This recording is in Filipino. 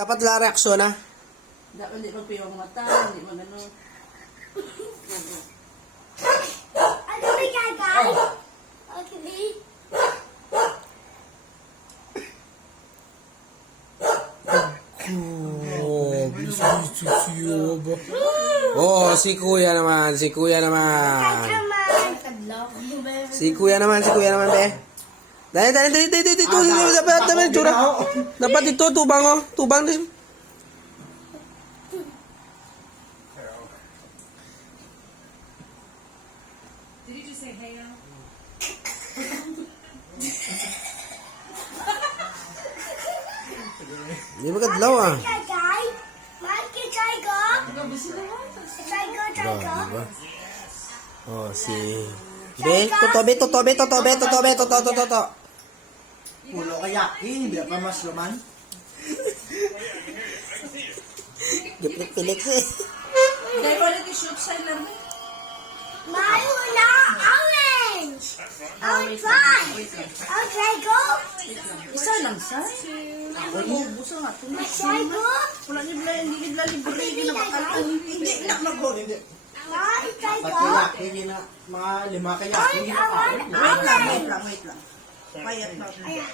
Dapat la reaksyon na. Dapat hindi magpiyong mata, hindi magano. Ano ba yan, guys? Okay. Oh, si kuya naman, si kuya naman. Si kuya naman, be. Dali, dapat tsura. Dapat ito, tubang, oh. Tubang din. Did you just say hey now? Hindi magkadlaw, ah. Guys, Mike, try go. Try go. Diba? Oh, si... Be, toto. Pulo kayakin, hindi pa mas laman. Pilik eh. Dahil wala ki shoot sa ilan. Mayuna, orange. I'll try. I'll try go. Isa lang sa. Buso nga. Try go. Wala ni Bla, hindi ni Bla libre. Hindi, nakmagod, hindi. Try Ba't go. kayakin, hindi na, mga 5 kayakin, hindi na pa. Wait lang. Quiet lang. Yeah.